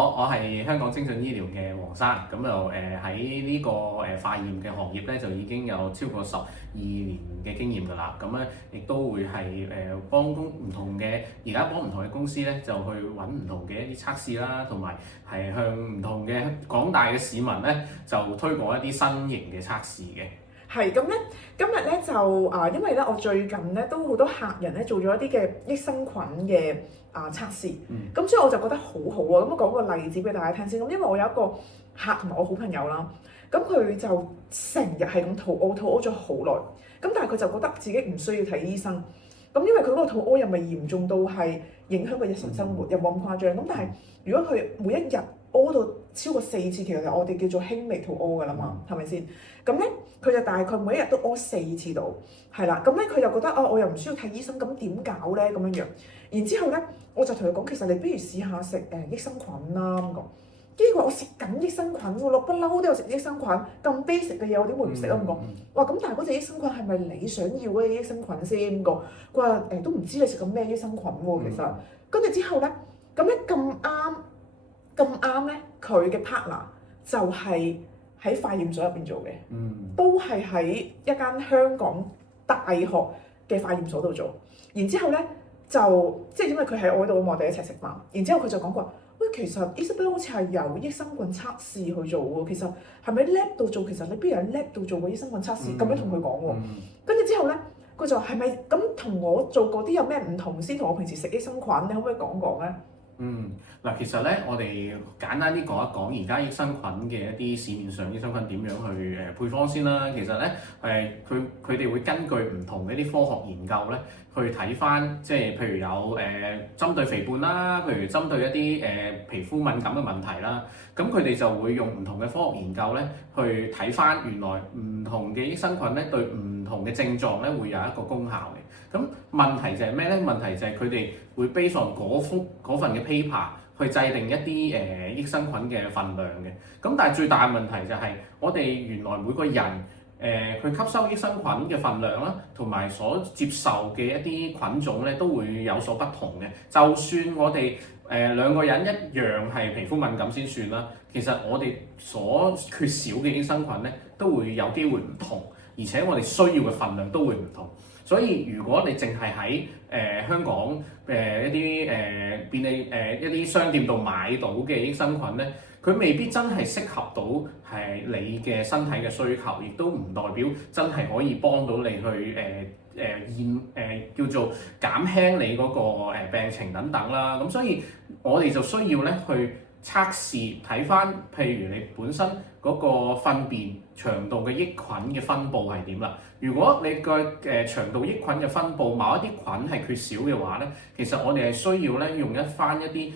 我係香港精準醫療嘅黃生，咁就喺呢個化驗嘅行業咧，就已經有超過12年嘅經驗㗎啦。咁咧亦都會係幫唔同嘅，而家幫唔同嘅公司咧，就去揾唔同嘅一啲測試啦，同埋係向唔同嘅廣大嘅市民咧，就推廣一啲新型嘅測試嘅。係咁咧，今日咧就因為咧我最近咧都好多客人咧做咗一啲嘅益生菌嘅測試，咁所以我就覺得好好啊。咁我講個例子俾大家聽先。咁因為我有一個客同埋我好朋友啦，咁佢就成日係咁肚屙咗好耐，咁但係佢就覺得自己唔需要睇醫生。咁因為佢嗰個肚屙又未嚴重到係影響佢日常生活，又冇咁誇張。咁但係如果佢每一日屙到超過4次，其實我哋叫做輕微肚屙㗎啦嘛，係咪先？咁咧佢就大概每一日都屙4次到，係啦。咁咧佢又覺得我又唔需要睇醫生，咁點搞咧咁樣樣？然之後咧我就同佢講，其實你不如試下食益生菌啦咁講。跟住佢話我食緊益生菌喎，不嬲都有食益生菌，咁 basic 嘅嘢我點會唔食啊咁講？哇咁但係嗰隻益生菌係咪你想要嗰隻益生菌先咁講？佢話都唔知你食緊咩益生菌喎其實。跟住之後咧，咁咧咁啱咧，佢嘅 partner 就係喺化驗所入邊做嘅，都係喺一間香港大學嘅化驗所度做。然之後咧就即係因為佢喺我度，我哋一齊食飯。然之後佢就講過，喂，其實 Isabel 好似係有益生菌測試去做喎。其實係咪 lab 度做？其實你不如喺 lab 度做個益生菌測試，咁樣同佢講喎。跟住之後咧，佢就話係咪咁同我做嗰啲有咩唔同先？同我平時食益生菌，你可唔可以講講咧？嗱，其實咧，我哋簡單啲講一講而家益生菌嘅一啲市面上益生菌點樣去配方先啦。其實咧，佢哋會根據唔同嘅一啲科學研究咧，去睇翻，即係譬如有針對肥胖啦，譬如針對一啲皮膚敏感嘅問題啦，咁佢哋就會用唔同嘅科學研究咧，去睇翻原來唔同嘅益生菌咧對唔同嘅症狀咧會有一個功效嘅。咁問題就係咩咧？問題就係佢哋會 base on 嗰份嘅 paper 去制定一啲益生菌嘅分量嘅。咁但係最大嘅問題就係我哋原來每個人佢吸收益生菌嘅分量啦，同埋所接受嘅一啲菌種咧都會有所不同嘅。就算我哋兩個人一樣係皮膚敏感先算啦，其實我哋所缺少嘅益生菌咧都會有機會唔同，而且我哋需要嘅分量都會唔同。所以如果你淨係喺香港一啲便利一啲商店度買到嘅益生菌咧，佢未必真係適合到係你嘅身體嘅需求，亦都唔代表真係可以幫到你去叫做減輕你嗰個病情等等啦。咁所以我哋就需要咧去測試睇翻，譬如你本身嗰個糞便腸道嘅益菌嘅分佈係點啦。如果你個腸道益菌嘅分佈某一啲菌係缺少嘅話咧，其實我哋係需要咧用翻一啲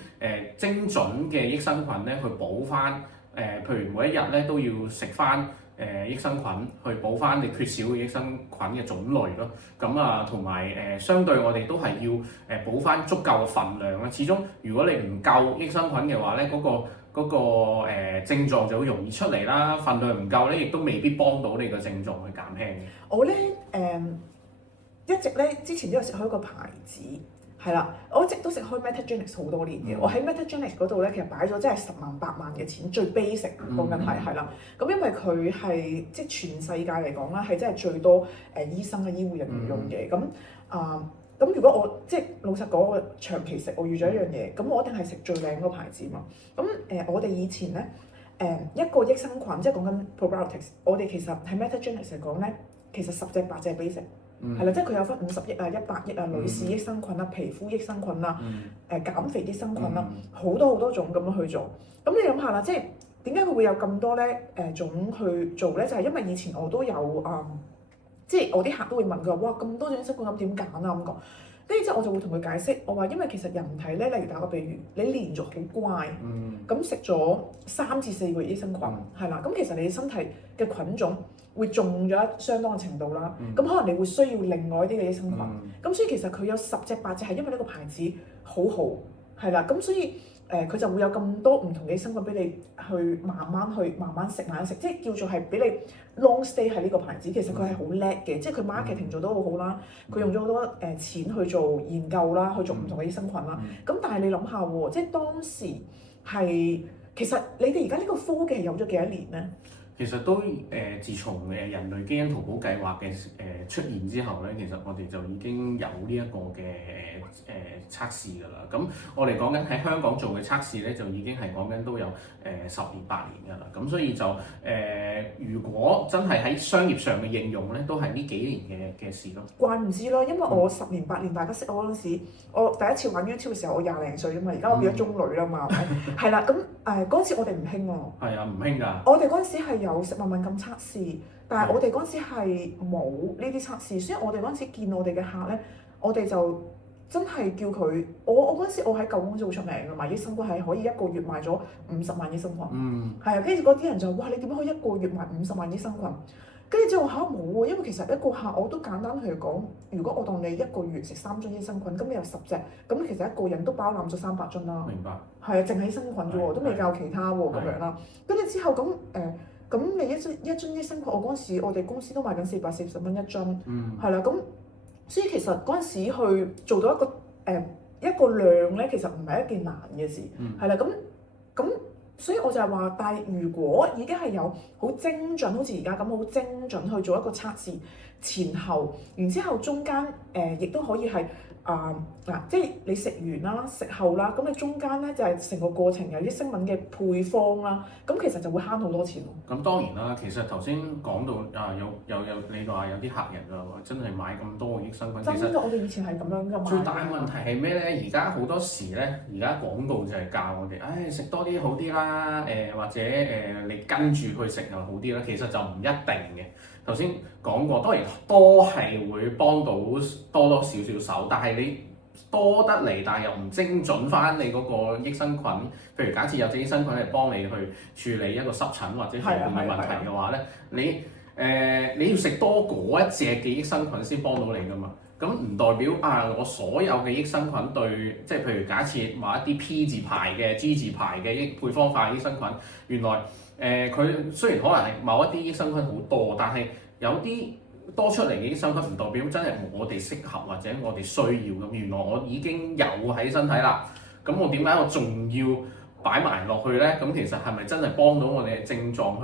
精準嘅益生菌咧去補翻譬如每一日咧都要食翻益生菌去補翻你缺少嘅益生菌嘅種類咯。咁啊同埋相對我哋都係要補翻足夠嘅份量啦。始終如果你唔夠益生菌嘅話咧，嗰個症狀就好容易出嚟啦。份量唔夠咧，亦都未必幫到你個症狀去減輕嘅。我咧一直咧之前都有食開一個牌子，係啦，我一直都食開 Metagenics 好多年嘅。我喺 Metagenics 嗰度咧，其實擺咗真係10萬8萬嘅錢，最 basic 講緊係啦。咁因為佢係即係全世界嚟講啦，係真係最多醫生嘅醫護人員用嘅。咁如果我即係老實講，我長期食，我預咗一樣嘢，咁我一定係食最靚嗰個牌子嘛。咁我哋以前咧一個益生菌，即係講緊 probiotics， 我哋其實喺 Metagenics 嚟講咧，其實10隻8隻 basic。係啦，即係佢有分50億啊、100億啊、女士益生菌啊、皮膚益生菌啊、減肥益生菌啊，好多好多種咁樣去做。咁你諗下啦，即係點解佢會有咁多咧種去做咧？就係因為以前我都有即係我啲客都會問佢話：哇，咁多種益生菌咁點揀啊？咁講。跟住之後我就會同佢解釋，我話因為其實人體咧，例如打個比喻，你連續好乖，咁食咗3至4個月益生菌，係啦，咁其實你身體嘅菌種會中咗相當嘅程度啦，咁可能你會需要另外一啲嘅益生菌，咁所以其實佢有10隻8隻係因為呢個牌子好好，係啦，咁所以佢就會有咁多唔同嘅益生菌俾你去慢慢食，即係叫做係俾你 long stay 喺呢個牌子。其實佢係好叻嘅，即係佢 marketing 做得好好啦，佢用咗好多錢去做研究啦，去做唔同嘅益生菌啦。咁但係你諗下喎，即係當時係其實你哋而家呢個科技係有咗幾多年咧？其實都自從人類基因圖譜計劃嘅出現之後咧，其實我哋就已經有呢一個嘅測試㗎啦。咁我哋講緊喺香港做嘅測試咧，就已經係講緊都有10年8年㗎啦。咁所以就如果真係喺商業上嘅應用咧，都係呢幾年嘅事咯。怪唔知咯，因為我10年8年大家識我嗰陣時，我第一次玩 YouTube 嘅時候，我20零歲啊嘛，而家我變咗中女啦嘛，係啦，咁嗰陣時我哋唔興喎。係啊，唔興㗎。我哋嗰陣時係有食物敏感測試，但係我哋嗰陣時係冇呢啲測試，所以我哋嗰陣時見我哋嘅客咧，我哋就真係叫佢，我嗰陣時我喺舊公司好出名㗎嘛，益生菌係可以一個月賣咗50萬益生菌，係啊，跟住嗰啲人就哇你點解可以一個月賣50萬益生菌？跟住之後冇喎，因為其實一個客我都簡單同佢講，如果我當你一個月食3樽益生菌，咁你有10隻，咁其實一個人都包攬咗300樽啦。明白。係啊，淨係益生菌啫喎，都未教其他喎咁樣啦。跟住之後咁你一樽益生菌，我嗰陣時我哋公司都賣緊440蚊一樽，係啦。咁所以其實嗰陣時去做到一個量咧，其實唔係一件難嘅事，係啦。咁所以我就係話，但係如果已經係有好精準，好似而家咁好精準去做一個測試前後，然之後中間亦都可以係即係你食完啦、食後啦，咁你中間咧就係成個過程有啲新聞嘅配方啦，咁其實就會慳好多錢咯。咁當然啦，其實頭先講到有你話有啲客人啊，真係買咁多益生菌，其實我哋以前係咁樣噶嘛。最大問題係咩咧？而家好多時咧，而家廣告就係教我哋，食多啲好啲啦，或者你跟住去食又好啲啦。其實就唔一定嘅。頭先講過，當然多係會幫到多多少少手，但係你多得嚟，但係又唔精準翻你嗰個益生菌。譬如假設有隻益生菌係幫你去處理一個濕疹或者肥胖嘅問題嘅話咧，你要食多嗰一隻嘅益生菌先幫到你噶嘛。咁唔代表我所有嘅益生菌對，即係譬如假設某一啲 P 字牌嘅、G 字牌嘅配方化益生菌，原來佢雖然可能係某一啲益生菌好多，但係有啲多出嚟嘅益生菌唔代表真係我哋適合或者我哋需要咁。原來我已經有喺身體啦，咁我點解我仲要擺埋落去咧？咁其實係咪真係幫到我哋嘅症狀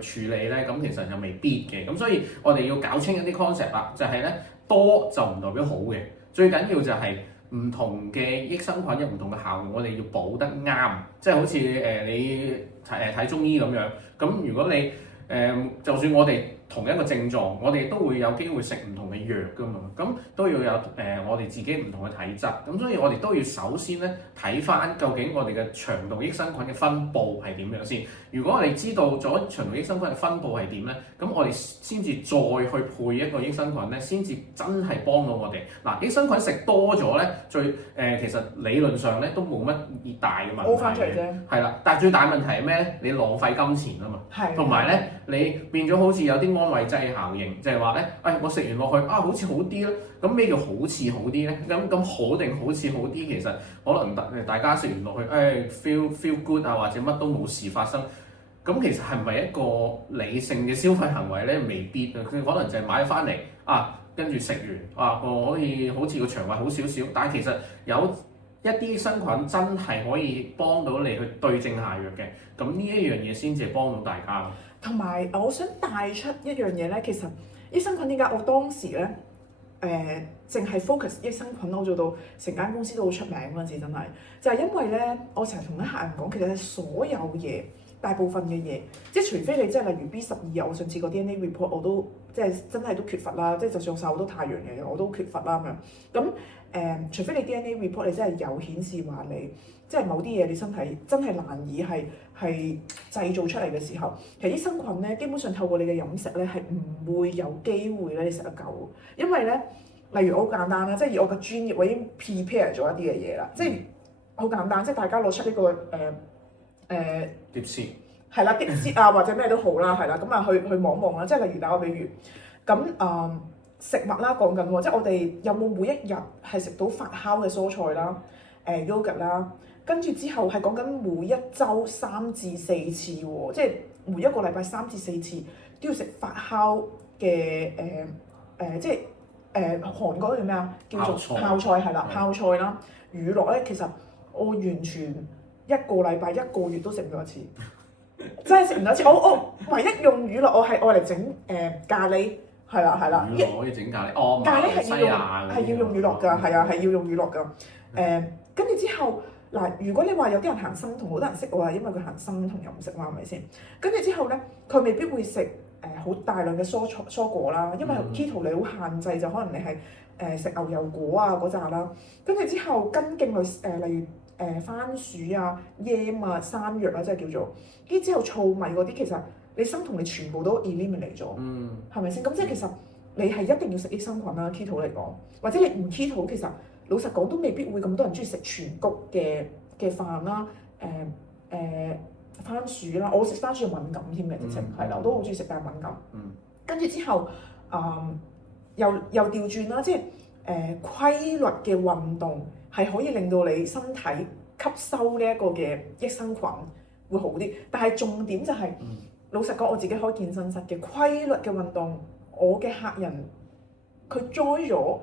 去處理咧？咁其實就未必嘅。咁所以我哋要搞清一啲 concept 啦，就係咧多就唔代表好嘅，最緊要就係唔同嘅益生菌有唔同嘅效用，我哋要補得啱，即係好似你睇中醫咁樣。咁如果你就算我哋同一個症狀，我哋都會有機會食唔同嘅藥㗎嘛，咁都要有我哋自己唔同嘅體質，咁所以我哋都要首先咧睇返究竟我哋嘅腸道益生菌嘅分佈係點樣先。如果我哋知道咗腸道益生菌嘅分佈係點咧，咁我哋先至再去配一個益生菌咧，先至真係幫到我哋。益生菌食多咗咧，其實理論上咧都冇乜大嘅問題嘅，係啦。但係最大問題係咩咧？你浪費金錢啊嘛，同埋咧你變咗好似有啲安慰劑效應，就係話咧，我食完落去好似好啲咯。咁咩叫好似好啲咧？咁好定好似好啲？其實可能大家食完落去，feel good 或者乜都冇事發生。咁其實係唔係一個理性嘅消費行為咧？未必啊，佢可能就係買翻嚟跟住食完可以好似個腸胃好少少，但係其實有一啲益生菌真係可以幫到你去對症下藥嘅。咁呢一樣嘢先至係幫到大家。同埋我想帶出一樣嘢咧，其實益生菌點解我當時咧淨係 focus 益生菌，我做到成間公司都好出名嗰陣時，真係就係因為咧，我成日同啲客人講，其實係所有嘢。大部分嘅嘢，即係除非你即係例如 B12我上次個 DNA report 我都即係真係都缺乏啦，即係就算我曬好多太陽嘅我都缺乏啦咁樣。咁除非你 DNA report 你真係有顯示話你即係某啲嘢你身體真係難以係製造出嚟嘅時候，其實益生菌咧基本上透過你嘅飲食咧係唔會有機會咧你食得夠，因為咧例如好簡單啦，即係以我嘅專業我已經 prepare 咗一啲嘅嘢啦，即係好簡單，即係大家攞出呢個碟絲係啦，碟絲或者咩都好啦，係啦，咁去望望啦，即係例如打個比喻，咁食物啦講緊喎，即係我哋有冇每一日係食到發酵嘅蔬菜啦，yogurt 啦，跟住之後係講緊每一週3至4次喎，即係每一個禮拜3至4次都要食發酵嘅即係韓國叫咩啊？叫做泡菜係啦，泡菜啦，乳酪咧，其實我完全一個禮拜、一個月都食唔到一次，真係食唔到一次。我唯一用乳酪，我係愛嚟整咖喱，係啦。乳酪可以整咖喱，咖喱係要用乳酪㗎，係啊，係要用乳酪㗎。跟住之後嗱，如果你話有啲人行生酮，好多人識我話，因為佢行生酮又唔食啦，係咪先？跟住之後咧，佢未必會食好大量嘅蔬果啦，因為 keto 你好限制，就可能你係食牛油果啊嗰扎啦。跟住之後根莖類例如番薯啊、椰啊、山藥啊，即係叫做。跟住之後糙米嗰啲，其實你生酮你全部都 eliminate 咗，係咪先？咁即係其實你係一定要食益生菌啦，keto 嚟講，或者你唔 keto，其實老實講都未必會咁多人中意食全穀嘅飯啦，番薯啦，我食番薯敏感添嘅，直情係啦，我都好中意食，但係敏感。跟住之後，又調轉啦，即係規律嘅運動係可以令到你身體吸收呢一個嘅益生菌會好啲。但係重點就係、老實講，我自己開健身室嘅規律嘅運動，我嘅客人佢 join 咗，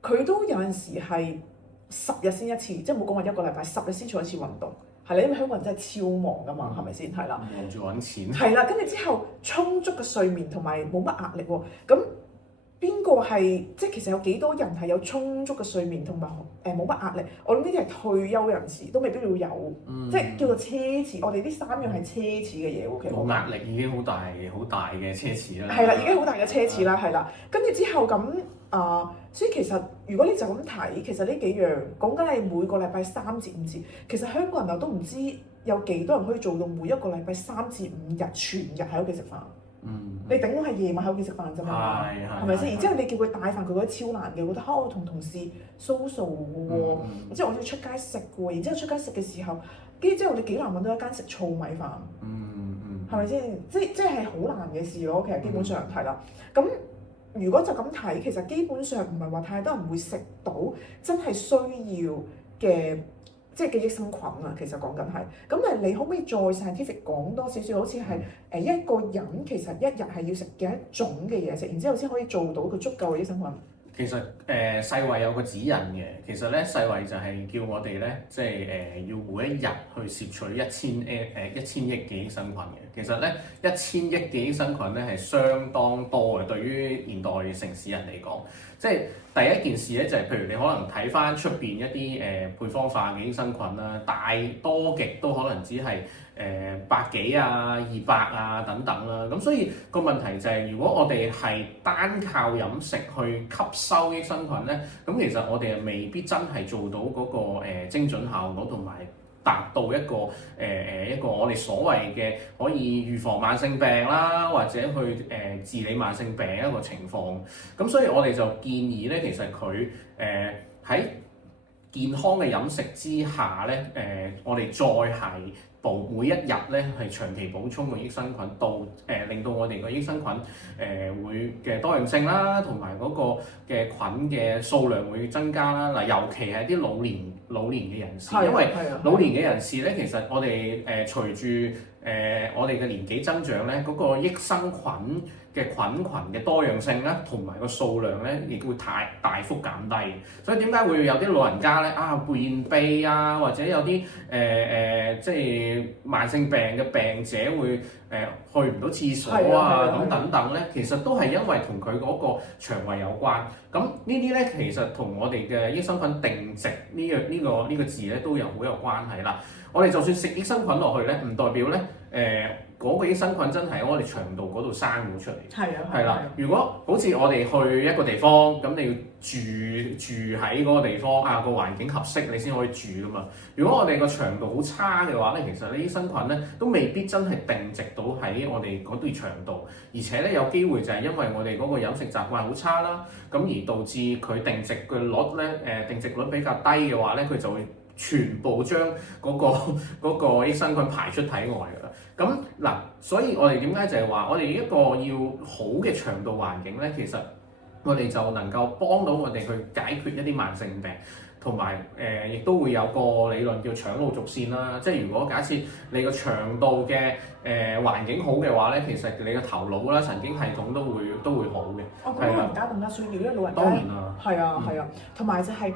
佢都有陣時係10日先一次，即係冇講話一個禮拜10日先做一次運動。係啦，因為香港人真係超忙㗎嘛，係咪先？係啦，忙住揾錢。係啦，跟住之後充足嘅睡眠同埋冇乜壓力喎。咁邊個係即係其實有幾多人係有充足嘅睡眠同埋冇乜壓力？我諗呢啲係退休人士都未必會有，即係叫做奢侈。我哋呢3樣係奢侈嘅嘢喎，其實冇壓力已經好大嘅奢侈啦。係啦，已經好大嘅奢侈啦，係啦。跟住之後咁所以其實如果你就咁睇，其實呢幾樣講緊係每個禮拜3至5次，其實香港人都唔知有幾多人可以做到每一個禮拜3至5日全日喺屋企食飯。你頂多係夜晚喺屋企食飯啫嘛，係咪先？然之後你叫佢帶飯，佢覺得超難嘅，覺得我同同事 social 嘅喎，即係我要出街食嘅喎。然之後出街食嘅時候，跟住之後你幾難揾到一間食糙米飯，係咪先？即係好難嘅事咯。其實基本上係啦。咁如果就咁睇，其實基本上唔係話太多人會食到真係需要嘅。即係嘅益生菌啊，其實講緊係咁你可唔可以再 scientific 講多少少？好似係一個人其實一日係要食幾多種嘅嘢食，然之後先可以做到佢足夠嘅益生菌。其實世衛有個指引嘅，其實咧世衛就係叫我哋咧，即係要每一日去攝取1000億嘅益生菌嘅。其實咧1000億嘅益生菌咧係相當多嘅，對於現代城市人嚟講。即係第一件事咧，就係譬如你可能睇翻出邊一啲配方化嘅益生菌啦，大多極都可能只係100幾啊、200啊等等啦。咁所以個問題就係，如果我哋係單靠飲食去吸收益生菌咧，咁其實我哋未必真係做到嗰個精準效果同埋達到一個我哋所謂嘅可以預防慢性病啦，或者去治理慢性病一個情況。咁所以我哋就建議咧，其實佢喺健康嘅飲食之下咧，我哋再係每一日咧係長期補充個益生菌，令到我哋個益生菌會嘅多樣性啦，同埋嗰個嘅菌嘅數量會增加啦。嗱，尤其係啲老年嘅人士，因為老年嘅人士咧，其實我哋隨住我哋嘅年紀增長咧，嗰個益生菌嘅菌嘅多樣性咧，同埋個數量咧，亦會大幅減低。所以點解會有啲老人家咧便秘啊，或者有啲即係慢性病嘅病者會去唔到廁所咁等等咧，其實都係因為同佢嗰個腸胃有關。咁呢啲咧，其實同我哋嘅益生菌定植呢個字咧都有好有關係啦。我哋就算食益生菌落去咧，唔代表咧嗰個益生菌真係喺我哋腸道嗰度生咗出嚟。係啦。如果好似我哋去一個地方，咁你要住喺嗰個地方個環境合適，你先可以住噶嘛。如果我哋個腸道好差嘅話咧，其實呢益生菌咧都未必真係定植到喺我哋嗰段腸道，而且咧有機會就係因為我哋嗰個飲食習慣好差啦，咁而導致佢定植嘅率咧定植率比較低嘅話咧，佢就會全部將嗰個益生菌排出體外㗎啦。咁嗱，所以我哋點解就係話，我哋一個要好嘅腸道環境咧，其實我哋就能夠幫到我哋去解決一啲慢性病，同埋亦都會有個理論叫腸路軸線啦。即係如果假設你個腸道嘅環境好嘅話咧，其實你個頭腦啦、神經系統都會好嘅。咁老人家更加需要，因為老人家係啊，同埋就係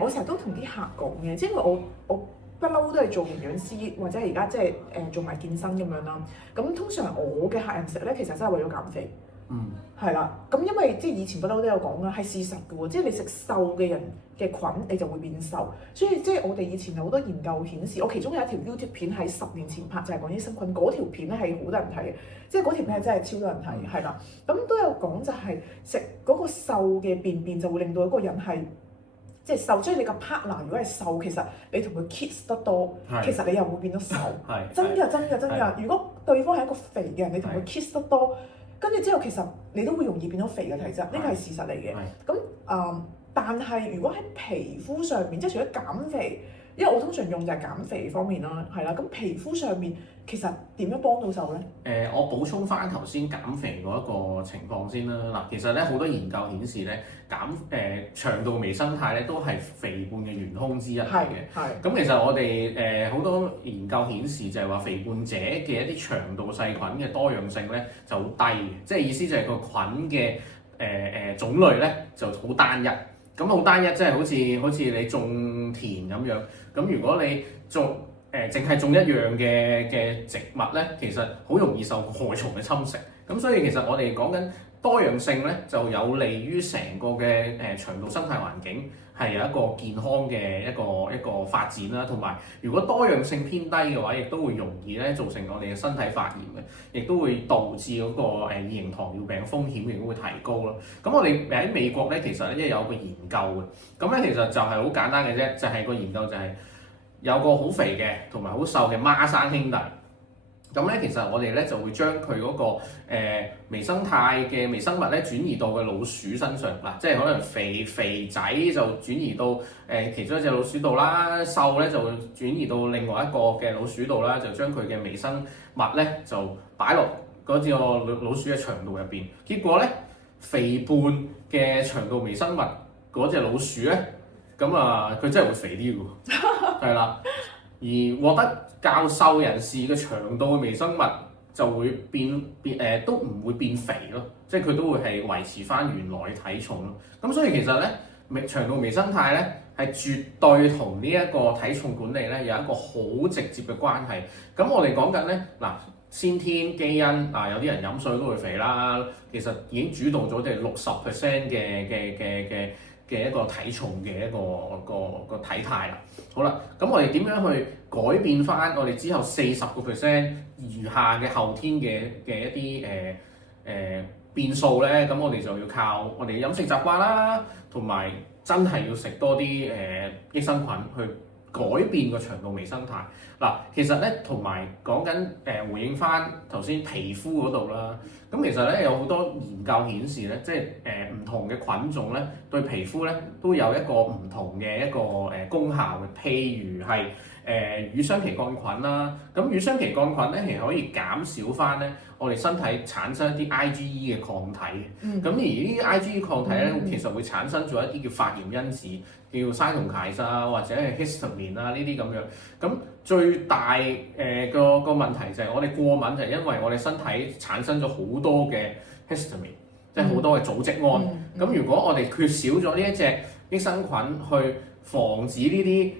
我成日都同啲客講嘅，即係因為我不嬲都係做營養師或者係而家即係做埋健身咁樣啦。咁通常我嘅客人食咧，其實真係為咗減肥。嗯。係啦，咁因為即係以前不嬲都有講啦，係事實嘅喎，即係你食瘦嘅人嘅菌，你就會變瘦。所以即係我哋以前有好多研究顯示，我其中有一條 YouTube 片喺10年前拍，就係講益生菌嗰條片咧，係好多人睇嘅，即係嗰條片係真係超多人睇，係啦。咁都有講就係食嗰個瘦嘅便便就會令到一個人係即係瘦，所以你個 partner 如果係瘦，其實你同佢 kiss 得多，其實你又會變得瘦。係真㗎，真㗎，真㗎。如果對方係一個肥嘅人，你同佢 kiss 得多。跟住之後，其實你都會容易變到肥嘅體質，呢個係事實嚟嘅。咁但係如果喺皮膚上面，即係除咗減肥，因為我通常用就係減肥方面啦，係啦。咁皮膚上面其實點樣幫到手咧？我補充翻頭先減肥嗰一個情況先啦。嗱，其實咧好多研究顯示咧，腸道微生態咧都係肥胖嘅元兇之一嚟嘅。咁其實我哋好多研究顯示就係話肥胖者嘅一啲腸道細菌嘅多樣性咧就好低嘅，即係意思就係個菌嘅種類咧就好單一。咁好單一，即係好似你種田咁樣。咁如果你淨係種一樣嘅植物咧，其實好容易受害蟲嘅侵蝕。咁所以其實我哋講緊多樣性咧，就有利於成個嘅腸道生態環境係有一個健康嘅一個發展啦。同埋如果多樣性偏低嘅話，亦都會容易咧造成我哋嘅身體發炎嘅，亦都會導致嗰個二型糖尿病風險亦都會提高咯。咁我哋喺美國咧，其實咧有個研究嘅，咁咧其實就係好簡單嘅啫，就係個研究就係有個好肥嘅同埋好瘦嘅孖生兄弟。咁咧，其實我哋咧就會將佢嗰個微生態嘅微生物咧轉移到個老鼠身上嗱，即係可能肥仔就轉移到其中一隻老鼠度啦，瘦咧就轉移到另外一個嘅老鼠度啦，就將佢嘅微生物咧就擺落嗰隻老鼠嘅腸道入邊，結果咧肥胖嘅腸道微生物嗰隻老鼠咧，咁佢真係會肥啲喎，係啦，而獲得較瘦人士嘅腸道嘅微生物就會都唔會變肥咯，即係佢都會係維持翻原來嘅體重咯。咁所以其實咧，腸道微生態咧係絕對同呢一個體重管理咧有一個好直接嘅關係。咁我哋講緊咧嗱，先天基因有啲人飲水都會肥啦，其實已經主導咗我哋60% 嘅一個體重嘅一個體態啦。好啦，咁我哋點樣去改變翻我哋之後40% 餘下嘅後天嘅一啲變數咧？咁我哋就要靠我哋飲食習慣啦，同埋真係要食多啲益生菌去改變個腸道微生態。嗱，其實咧同埋講緊回應翻頭先皮膚嗰度啦，咁其實咧有好多研究顯示咧，即係唔同嘅菌種咧對皮膚咧都有一個唔同嘅一個功效嘅，譬如係乳雙歧桿菌啦，咁乳雙歧桿菌咧其實可以減少翻咧我哋身體產生一啲 IgE 嘅抗體嘅，咁而呢啲 IgE 抗體咧其實會產生咗一啲叫發炎因子，叫 cytokines 啊或者係 histamine 啊呢啲咁樣，咁最大個問題就係我哋過敏就係因為我哋身體產生咗好多嘅 histamine，即係好多嘅組織胺。咁如果我哋缺少咗呢一隻益生菌去防止呢啲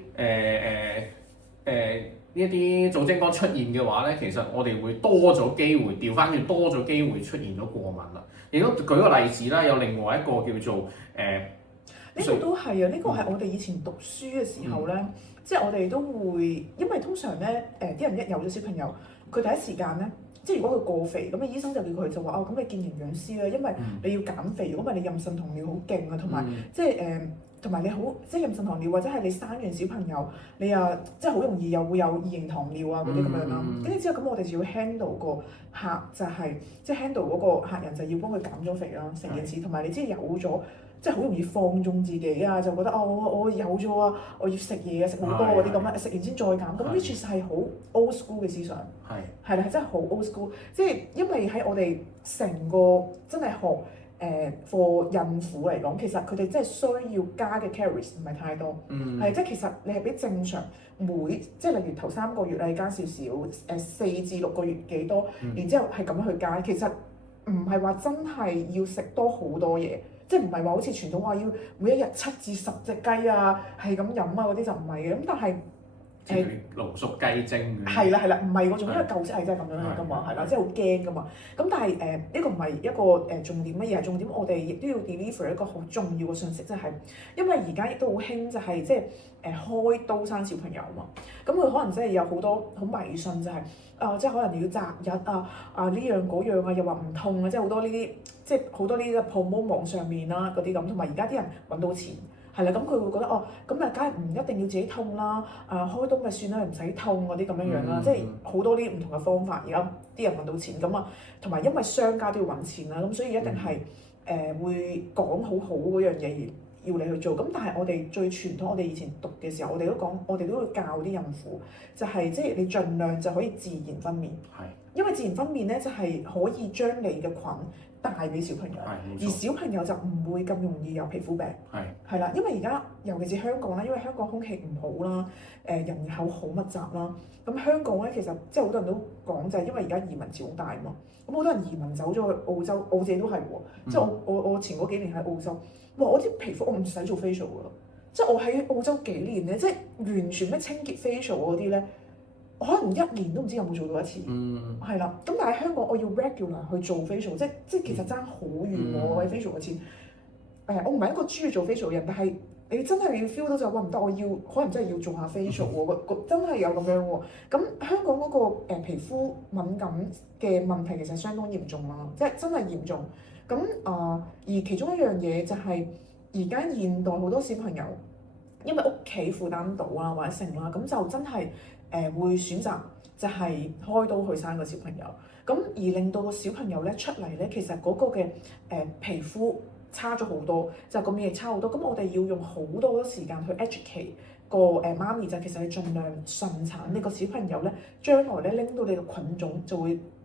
呢一啲組織胺出現嘅話咧，其實我哋會多咗機會，調翻轉多咗機會出現咗過敏啦。亦都舉個例子啦，有另外一個叫做呢個都係啊，呢個係我哋以前讀書嘅時候咧，即係我哋都會，因為通常咧啲人一有咗小朋友，佢第一時間咧，即係如果佢過肥，咁醫生就叫佢就話哦，咁你見營養師啦，因為你要減肥，如果唔係你妊娠糖尿好勁啊，同埋即係同埋你好即係妊娠糖尿或者係你生完小朋友，你啊即係好容易又會有二型糖尿啊嗰啲咁樣啦。跟住之後咁我哋就要 handle 個客就係即係 handle 嗰個客人就要幫佢減咗肥啦，成件事。同埋你知有咗。即係好容易放縱自己啊，就覺得我有咗啊，我要食嘢啊，食好多嗰啲咁啊，食完先再減。咁呢其實係好 old school 嘅思想，係啦，係真係好 old school。即係因為喺我哋成個真係學for 孕婦嚟講，其實佢哋真係需要加嘅 calories 唔係太多，係即係其實你係比正常即係例如頭3個月你加少少，4至6個月幾多，然之後係咁樣去加，其實唔係話真係要食多好多嘢。即係唔係話好似傳統話要每一日7至10隻雞啊，係咁飲啊嗰啲就唔係嘅。咁但係即係嗰啲濃縮雞精係啦係啦，唔係嗰種，因為舊式係真係咁樣㗎嘛，係啦，即係好驚㗎嘛。咁但係呢個唔係一個重點乜嘢，係重點我哋亦都要 deliver 一個好重要嘅信息，即係因為而家亦都好興就係即係開刀生小朋友啊嘛。咁佢可能真係有好多好迷信就係即係可能要擇日呢樣嗰樣啊，又話唔痛啊，即係好多呢啲即係好多呢啲 promo 網上面啦嗰啲咁，同埋而家啲人揾到錢。係啦，咁佢會覺得咁梗係唔一定要自己痛啦，開刀咪算啦，唔使痛嗰啲咁樣樣啦，即係好多啲唔同嘅方法。而家啲人揾到錢咁啊，同埋因為商家都要揾錢啦，咁所以一定係會講好好嗰樣嘢而要你去做。咁但係我哋最傳統，我哋以前讀嘅時候，我哋都會教啲孕婦，就係即係你盡量就可以自然分娩，因為自然分娩咧就係可以將你嘅菌帶俾小朋友，而小朋友就唔會咁容易有皮膚病。係啦，因為而家尤其是香港啦，因為香港空氣唔好啦，人口好密集啦，咁香港咧其實即係好多人都講就係因為而家移民潮好大啊嘛，咁好多人移民走咗去澳洲，我自己都係喎，即係我前嗰幾年喺澳洲，哇！我啲皮膚我唔使做 facial 噶啦，即係我喺澳洲幾年咧，即係完全咩清潔 facial 嗰啲咧。我可能1年都唔知有冇做到一次，係啦。咁但係香港我要 regular 去做 facial，即係其實爭好遠喎，為 facial 嘅錢。我唔係一個中意做 facial 嘅人，但係你真係要 feel 到就話唔得，我要可能真係要做下 facial 喎，真係有咁樣喎。咁香港嗰個皮膚敏感嘅問題其實相當嚴重啦，即係真係嚴重。咁而其中一樣嘢就係而家現代好多小朋友，因為屋企負擔到啊或者成啦，咁就真係會選擇就係開刀去生個小朋友，咁而令到個小朋友咧出嚟咧，其實嗰個嘅皮膚差咗好多，就個免疫差好多。咁我哋要用好多時間去 educate 個媽咪，就其實係盡量順產，你個小朋友咧將來咧拎到你個菌種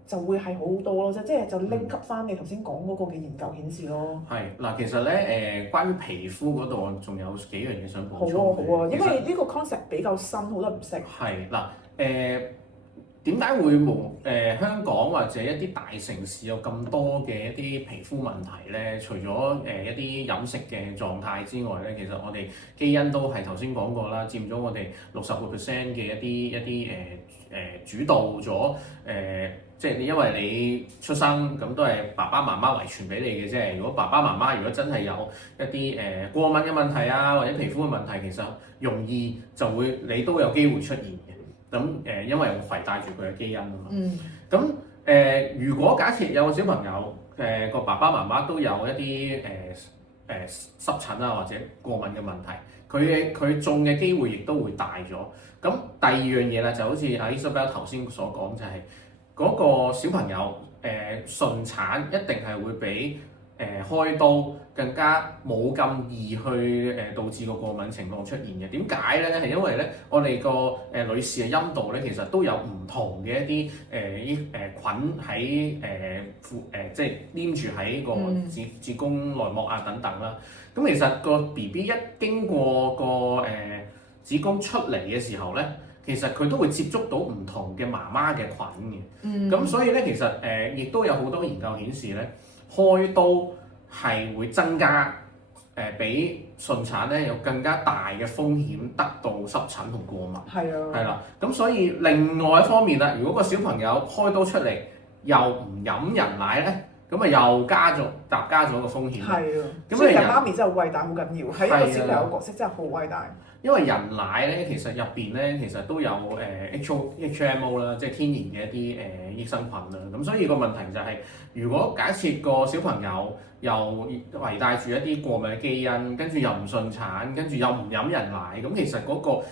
就會係好多咯，即係就拎級翻你頭先講嗰個嘅研究顯示咯。係嗱，其實咧關於皮膚嗰度，我仲有幾樣嘢想補充。好啊，因為呢個 concept 比較新，好多人唔識。係嗱點解會香港或者一啲大城市有咁多嘅一啲皮膚問題咧？除咗一啲飲食嘅狀態之外咧，其實我哋基因都係頭先講過啦，佔咗我哋60% 嘅一啲主導咗即係因為你出生咁都係爸爸媽媽遺傳俾你嘅啫。如果爸爸媽媽如果真係有一啲過敏嘅問題啊，或者皮膚嘅問題，其實容易就會你都有機會出現嘅。咁因為我攜帶住佢嘅基因啊嘛。咁如果假設有個小朋友個爸爸媽媽都有一啲濕疹啊或者過敏嘅問題，佢中嘅機會亦都會大咗。咁第二樣嘢啦，就好似阿 Isabel 頭先所講，就係嗰個小朋友順產一定係會比開刀更加冇咁易去導致個過敏情況出現嘅。點解咧？係因為咧，我哋個女士嘅陰道咧，其實都有唔同嘅一啲菌喺即係黏住喺個子宮內膜啊等等啦。咁其實個 BB 一經過個子宮出嚟嘅時候咧，其實佢都會接觸到唔同嘅媽媽嘅菌嘅。咁所以咧，其實亦都有好多研究顯示咧，開刀係會增加比順產咧有更加大嘅風險得到濕疹同過敏。係啦，咁所以另外一方面啦，如果個小朋友開刀出嚟又唔飲人奶咧，咁啊又搭加咗個風險。係啊，所以媽咪真係偉大，好緊要，喺一個小朋友角色真係好偉大。因為人奶咧，其實入邊咧，其實都有HMO 啦，即係天然嘅一啲益生菌啦。咁所以個問題就係，如果假設個小朋友又攜帶住一啲過敏嘅基因，跟住又唔順產，跟住又唔飲人奶，咁其實嗰個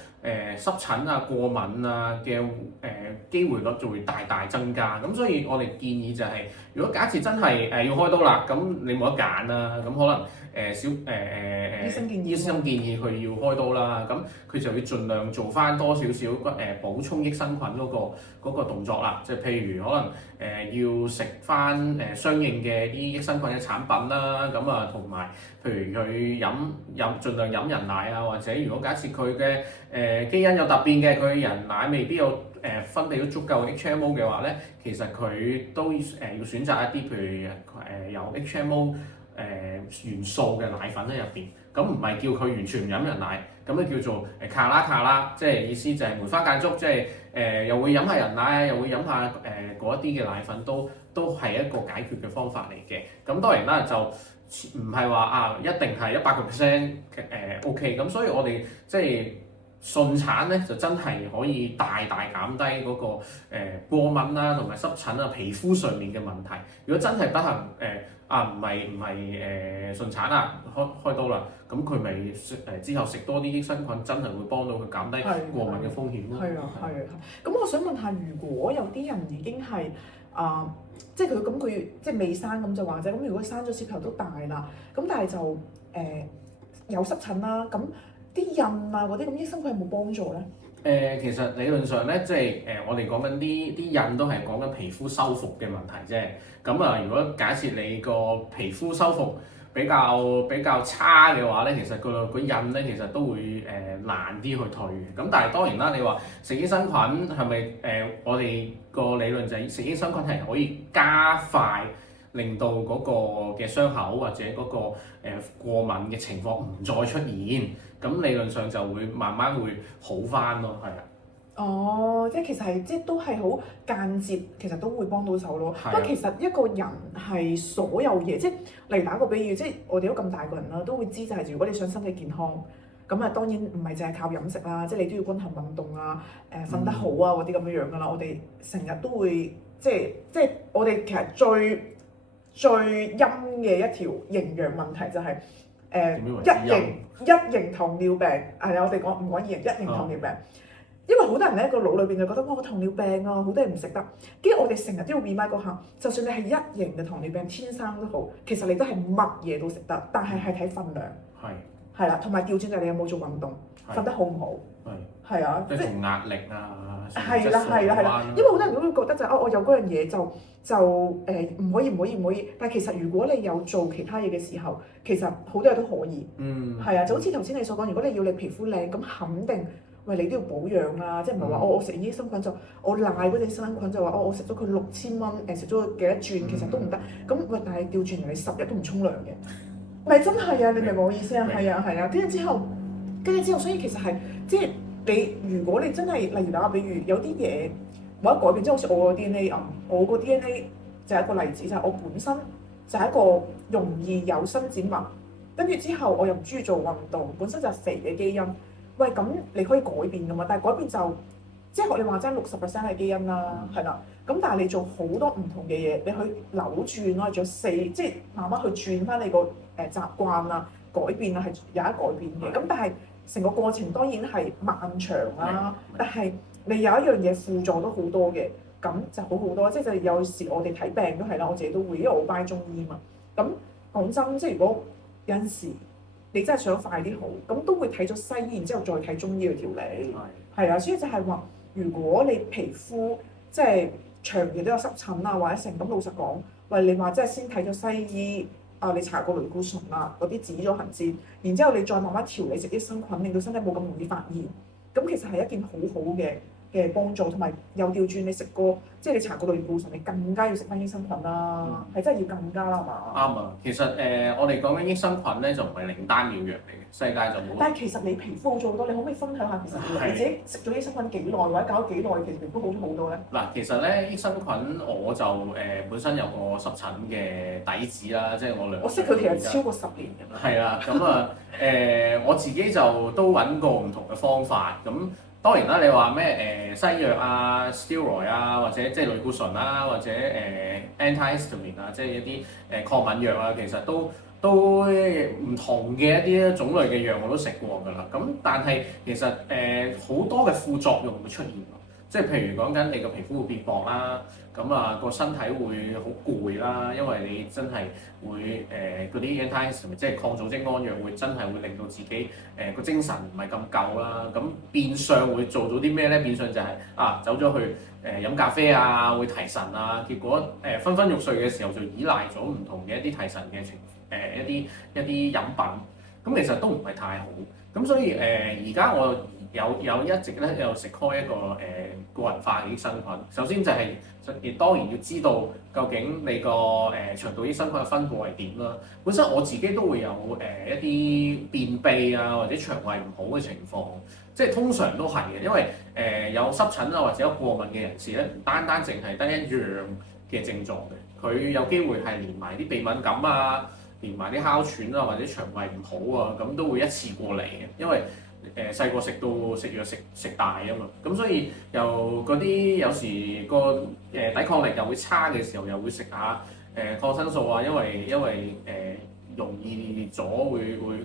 濕疹啊、過敏啊嘅機會率就會大大增加。咁所以我哋建議就係，如果假設真係要開刀啦，咁你冇得揀啦，咁可能醫生建議佢要開刀啦，咁佢就要盡量做翻多少少補充益生菌嗰個動作啦，即係譬如可能要食翻相應嘅啲益生菌嘅產品啦，咁啊同埋譬如佢盡量飲人奶啊，或者如果假設佢嘅基因有突變嘅，佢人奶未必有分泌到足夠 HMO 嘅話咧，其實佢都要選擇一啲譬如有 HMO元素嘅奶粉喺入邊，咁唔係叫佢完全唔飲人奶，咁咧叫做卡拉卡拉，即係意思就係梅花間竹，即係又會飲下人奶，又會飲下嗰一啲嘅奶粉都係一個解決嘅方法嚟嘅。咁當然啦，就唔係話一定係100%OK。咁所以我哋即係順產咧，就真係可以大大減低嗰個過敏啦，同埋濕疹啊、皮膚上面嘅問題。如果真係不幸唔係順產啦，開刀啦，咁佢咪之後食多啲益生菌，真係會幫到佢減低過敏嘅風險咯。係啊。咁我想問下，如果有啲人已經係即係佢即係未生咁就或者咁，如果生咗小朋友都大啦，咁但係就有濕疹啦，咁啲印啊嗰啲咁益生菌有冇幫助咧？其實理論上咧，即係我哋講緊啲印都係講緊皮膚修復嘅問題啫。咁啊，如果假設你個皮膚修復比較差嘅話咧，其實個印咧其實都會難啲去退嘅。咁但係當然啦，你話食益生菌係咪我哋個理論就係食益生菌係可以加快令到嗰個嘅傷口或者嗰個過敏嘅情況唔再出現，咁理論上就會慢慢會好返咯，係啊。哦，即係其實係即係都係好間接，其實都會幫到手咯。不過其實一個人係所有嘢，即係嚟打個比喻，即係我哋都咁大個人啦，都會知就係如果你想身體健康，咁啊當然唔係淨係靠飲食啦，即係你都要均衡運動啊，瞓得好啊嗰啲咁樣樣噶啦。我哋成日都會即係我哋其實最陰嘅一條營養問題就係一型糖尿病，係啊，我哋唔講二型，一型糖尿病。因為好多人咧個腦裏邊就覺得我糖尿病啊，好多嘢唔食得。跟住我哋成日都要 remind 嗰下，就算你係一型嘅糖尿病天生都好，其實你都係乜嘢都食得，但係睇分量。係啦，同埋調轉就係你有冇做運動，瞓得好唔好？係啊，即係同壓力啊。係啦，因為好多人都會覺得就係我有嗰樣嘢就唔可以。但係其實如果你有做其他嘢嘅時候，其實好多嘢都可以。係啊，就好似頭先你所講，如果你要你皮膚靚，咁肯定。喂，你都要保養啦，即係唔係話我食益生菌就我賴嗰隻益生菌就話我食咗佢6000蚊，食咗佢幾多轉，其實都唔得。咁喂，但係調轉你10日都唔沖涼嘅，咪真係啊！你明唔明我意思啊？係啊，跟住之後，所以其實係即係你如果你真係例如打個比喻，有啲嘢冇得改變，即係好似我個 DNA 我個 DNA 就係一個例子，就係我本身就係一個容易有伸展物，跟住之後我又唔中意做運動，本身就係肥嘅基因。喂，咁你可以改變噶嘛？但係改變就即係學你話齋60% 係基因啦，係啦。咁但係你做好多唔同嘅嘢，你去扭轉咯，做即係慢慢去轉翻你個習慣啊、改變啊，係有得改變嘅。咁但係成個過程當然係漫長啦。但係你有一樣嘢輔助都好多嘅，咁就好好多。即係有時我哋睇病都係啦，我自己都會，因為我拜中醫嘛。咁講真，即係如果有陣時，你真係想快啲好，咁都會睇咗西醫，然之後再睇中醫去調理。係啊，所以就係話，如果你皮膚即係長期都有濕疹啊，或者成咁，老實講，喂，你話即係先睇咗西醫啊，你搽過類固醇啊，嗰啲止咗痕先，然之後你再慢慢調理食益生菌，令到身體冇咁容易發炎，咁其實係一件好好嘅幫助，同埋又調轉你食過，即係你搽過類固醇，你更加要食翻益生菌啦，係真係要更加啦嘛。啱啊，其實我哋講緊益生菌咧就唔係靈丹妙藥嚟嘅，世界就冇。但係其實你皮膚好咗好多，你可唔可以分享下其實你自己食咗益生菌幾耐，或者搞咗幾耐，其實皮膚好咗好多咧？嗱，其實咧益生菌我就本身有個濕疹嘅底子啦，即係我識佢其實超過10年㗎啦。係啦，咁啊我自己就都揾過唔同嘅方法咁。當然啦，你話咩西藥啊、steroid 啊，或者即係類固醇啦，或者antihistamine 啊，即係一啲抗敏藥啊，其實都唔同嘅一啲種類嘅藥我都食過㗎啦。咁但係其實好多嘅副作用會出現，即係譬如講緊你個皮膚會變薄啦，咁啊個身體會好攰啦，因為你真係會嗰啲 antihistamine 即係抗組織胺藥會真係會令到自己個精神唔係咁夠啦，咁變相會做到啲咩咧？變相就係走咗去飲咖啡啊，會提神啊，結果昏昏欲睡嘅時候就依賴咗唔同嘅一啲提神嘅一啲飲品，咁其實都唔係太好。咁所以而家我有一直咧有食開一個個人化嘅益生菌。首先就係、亦當然要知道究竟你個腸道益生菌嘅分佈係點啦。本身我自己都會有一啲便秘啊或者腸胃唔好嘅情況，即係通常都係嘅，因為有濕疹啊或者有過敏嘅人士咧，唔單單淨係得一樣嘅症狀嘅，佢有機會係連埋啲鼻敏感啊，連埋啲哮喘啊或者腸胃唔好啊，咁都會一次過嚟嘅，因為細個食藥食大啊嘛，咁所以又嗰啲有時個抵抗力又會差嘅時候，又會食下抗生素啊，因為容易咗會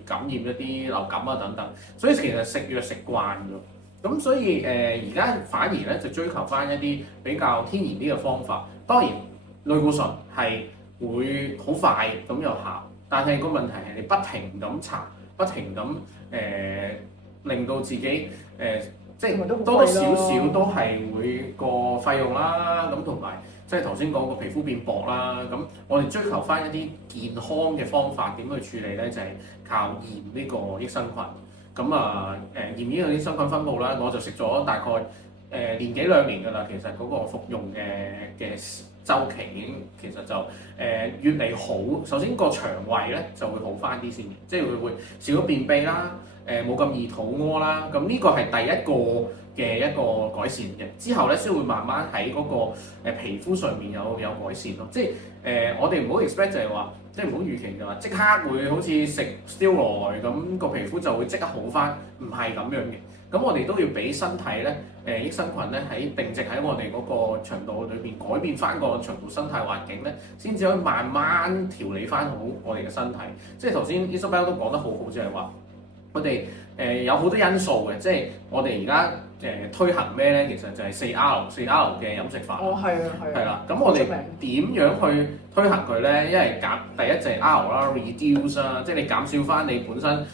感染一啲流感啊等等，所以其實食藥食慣咗，咁所以而家反而咧就追求翻一啲比較天然啲嘅方法。當然類固醇係會好快咁有效，但係個問題係你不停咁搽，不停咁令到自己即係多多少少都係會個費用啦，咁同埋即係頭先講個皮膚變薄啦，咁我哋追求翻一啲健康嘅方法點去處理咧，就係靠驗呢個益生菌。咁驗呢個益生菌分佈啦，我就食咗大概年幾兩年㗎啦，其實嗰個服用嘅週期已經其實就越嚟好。首先個腸胃咧就會好翻啲先，即係會少咗便秘啦，冇咁易肚屙啦。咁呢個係第一個嘅一個改善嘅，之後咧先會慢慢喺嗰個皮膚上面有改善咯。即係我哋唔好 expect 就係話，即係唔好預期就話即刻會好似食 steroid 咁個皮膚就會即刻好翻，唔係咁樣嘅。咁我哋都要俾身體咧益生菌咧喺定植喺我哋嗰個腸道裏邊改變翻個腸道生態環境咧，先至可以慢慢調理翻好我哋嘅身體。即係頭先 Isabel 都講得好好，就係話我哋有好多因素嘅，即係我哋而家推行咩咧？其實就係4R 嘅飲食法。哦，係啊，係啊。係啦，咁我哋點樣去推行佢咧？因為第一就係 R 啦，reduce 啦，即係你減少翻你本身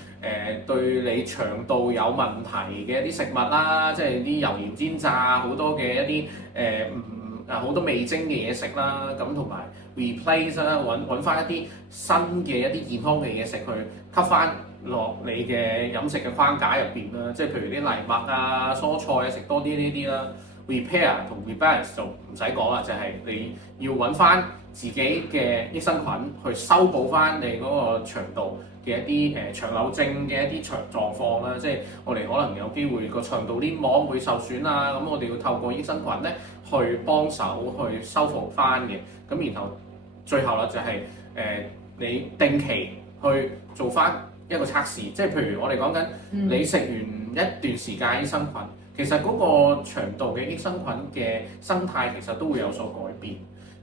對你腸道有問題嘅一啲食物啦，即係啲油鹽煎炸好多嘅一啲好多味精嘅嘢食啦，咁同埋 replace 啦，揾翻一啲新嘅一啲健康嘅嘢食去吸翻落你嘅飲食嘅框架入邊啦，即係譬如啲藜麥啊、蔬菜啊，食多啲呢啲啦。repair 同 rebalance 就唔使講啦，就係你要揾翻自己嘅益生菌去修補翻你嗰個腸道嘅一啲腸瘤症嘅一啲狀況啦，即係我哋可能有機會個腸道黏膜會受損啊，咁我哋要透過益生菌咧去幫手去修復翻嘅，咁然後最後啦就係你定期去做翻一個測試，即係譬如我哋講緊你食完一段時間益生菌。其實嗰個腸道嘅益生菌嘅生態其實都會有所改變，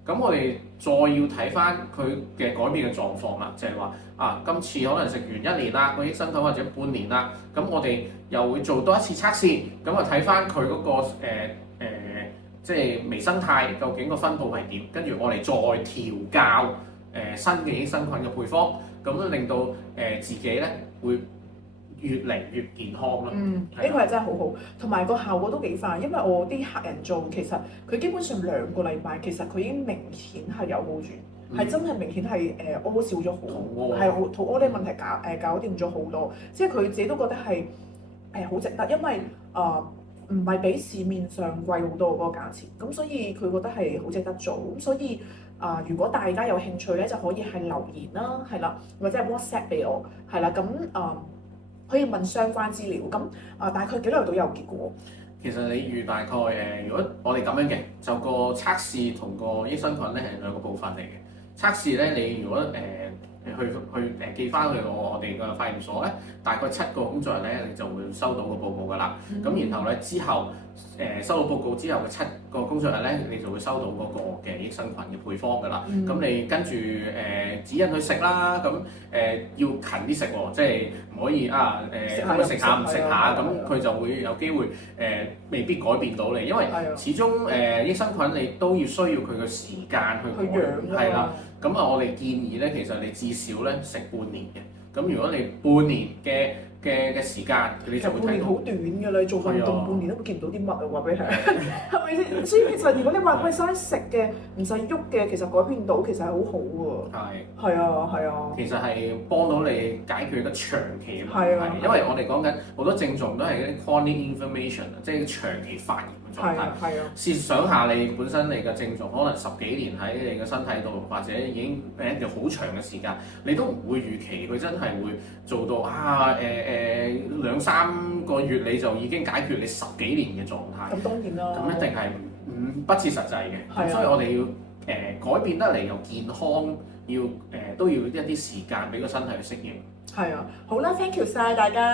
咁我哋再要睇翻佢嘅改變嘅狀況啦，就係話今次可能食完1年啦個益生菌或者半年啦，咁我哋又會做多一次測試，咁睇翻佢嗰個即係微生態究竟個分佈係點，跟住我哋再調校新嘅益生菌嘅配方，咁令到自己咧會越嚟越健康啦。呢個係真係好好，同埋個效果都幾快，因為我啲客人做其實佢基本上2個禮拜，其實佢已經明顯係有好轉，係真係明顯係屙少咗好多，係好肚屙呢個問題搞掂咗好多，即係佢自己都覺得係好值得，因為唔係比市面上貴好多嗰個價錢，咁所以佢覺得係好值得做，咁所以如果大家有興趣咧，就可以係留言啦，係啦，或者係 WhatsApp 俾我，係啦，咁可以問相關資料，咁大概幾耐到有結果？其實你預大概如果我哋咁樣嘅，就個測試同個益生菌咧係2個部分嚟嘅。測試咧，你如果去寄翻去我哋嘅化驗所咧，大概7個工作日咧，你就會收到個報告㗎啦。咁然後咧之後收到報告之後嘅7個工作日咧，你就會收到嗰個嘅益生菌嘅配方㗎啦。咁你跟住指引去食啦。咁要勤啲食喎，即係唔可以咁食下唔食下，咁佢就會有機會未必改變到你，因為始終益生菌你都要需要佢嘅時間去養，係啦。咁我哋建議咧，其實你至少咧食半年嘅。咁如果你半年嘅嘅時間，你就會睇到。半年好短㗎啦，你做運動係啊半年都見唔到啲乜啊，話俾你聽，係咪先？所以其實如果你話喂想食嘅唔使喐嘅，其實改變到其實係好好喎。係。係啊係啊。其實係幫到你解決一個長期嘅問係啊題，因為我哋講緊好多症狀都係啲 chronic inflammation 啊，即係長期發炎嘅狀態。係啊。試想下你本身你嘅症狀可能10幾年喺你嘅身體度，或者已經一段好長嘅時間，你都唔會預期佢真係會做到2-3個月你就已經解決你10幾年嘅狀態。咁當然啦。咁一定係不切實際嘅。咁所以我哋要改變得嚟又健康，都要一啲時間俾個身體去適應。係啊，好啦，thank you 晒大家。